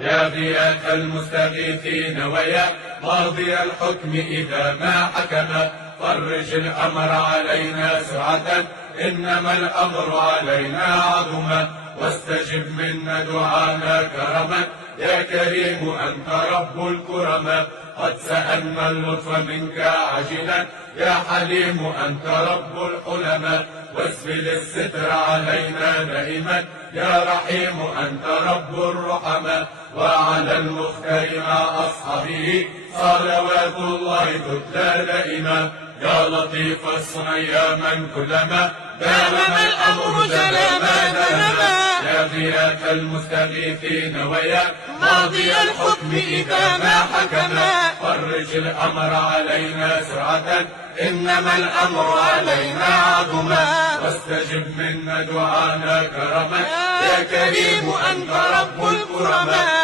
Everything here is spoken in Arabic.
يا غياث المستغيثين ويا قاضي الحكم إذا ما حكم، فرج الأمر علينا سعة، إنما الأمر علينا عظما، واستجب منا دعانا كرما، يا كريم أنت رب الكرما، قد سألنا اللطف منك عاجلا، يا حليم أنت رب الحلما، واسبل الستر علينا دائما، يا رحيم أنت رب الرحما، وعلى المختار مع أصحابه صلوات الله تتلى دائما، يا لطيف الصنع يا من كلما دام الأمر جلا ما دام، يا غياث المستغيثين ويا قاضي الحكم إذا ما حكم، فرج الأمر علينا سرعة، إنما الأمر علينا عظما، واستجب منا دعانا كرما، يا كريم أنت رب الكرما.